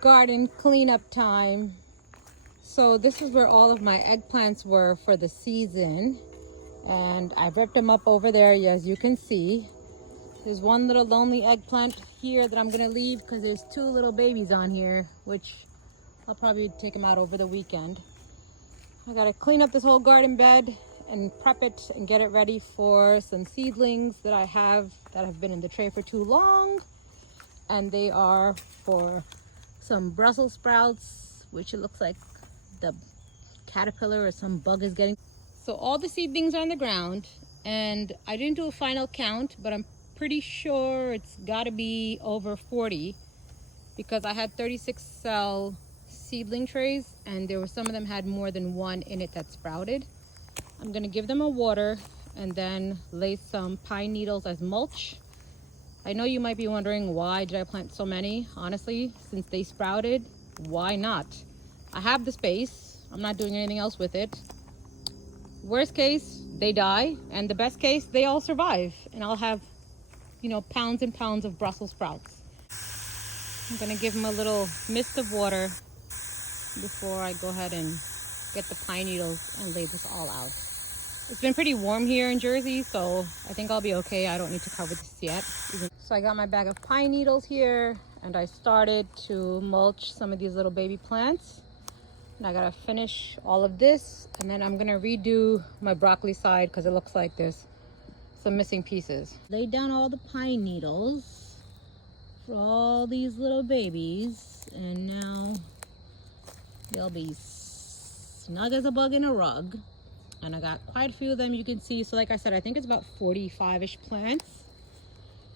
garden cleanup time. So this is where all of my eggplants were for the season, and I've ripped them up over there, as you can see. There's one little lonely eggplant here that I'm gonna leave because there's two little babies on here, which I'll probably take them out over the weekend. I gotta clean up this whole garden bed and prep it and get it ready for some seedlings that I have that have been in the tray for too long. And they are for some Brussels sprouts, which it looks like the caterpillar or some bug is getting. So all the seedlings are on the ground, and I didn't do a final count, but I'm pretty sure it's gotta be over 40 because I had 36 cell seedling trays, and there were some of them had more than one in it that sprouted. I'm gonna give them a water and then lay some pine needles as mulch. I know you might be wondering, why did I plant so many? Honestly, since they sprouted, why not? I have the space. I'm not doing anything else with it. Worst case, they die, and the best case, they all survive, and I'll have, you know, pounds and pounds of Brussels sprouts. I'm gonna give them a little mist of water before I go ahead and get the pine needles and lay this all out. It's been pretty warm here in Jersey, so I think I'll be okay. I don't need to cover this yet. So I got my bag of pine needles here, and I started to mulch some of these little baby plants. And I gotta finish all of this, and then I'm gonna redo my broccoli side because it looks like there's some missing pieces. Laid down all the pine needles for all these little babies, and now they'll be snug as a bug in a rug. And I got quite a few of them, you can see. So like I said, I think it's about 45-ish plants.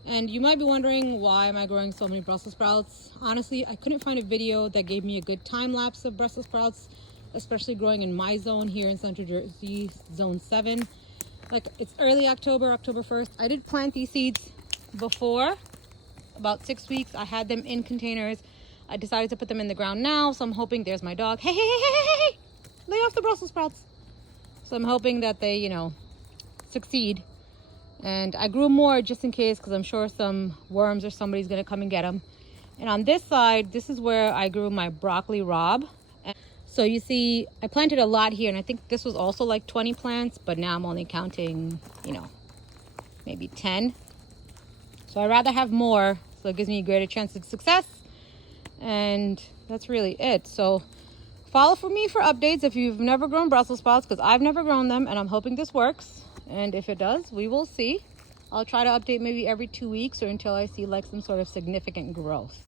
And you might be wondering, why am I growing so many Brussels sprouts? Honestly, I couldn't find a video that gave me a good time lapse of Brussels sprouts, especially growing in my zone here in Central Jersey, zone 7. Like, it's early October, October 1st. I did plant these seeds before, about 6 weeks. I had them in containers. I decided to put them in the ground now, so I'm hoping, there's my dog. Hey, hey, hey, hey, hey, hey! Lay off the Brussels sprouts. So I'm hoping that they, you know, succeed. And I grew more just in case, because I'm sure some worms or somebody's gonna come and get them. And on this side, this is where I grew my broccoli rabe. And so you see, I planted a lot here, and I think this was also like 20 plants, but now I'm only counting, you know, maybe 10. So I'd rather have more, so it gives me a greater chance of success. And that's really it. So follow for me for updates if you've never grown Brussels sprouts, because I've never grown them, and I'm hoping this works. And if it does, we will see. I'll try to update maybe every 2 weeks or until I see like some sort of significant growth.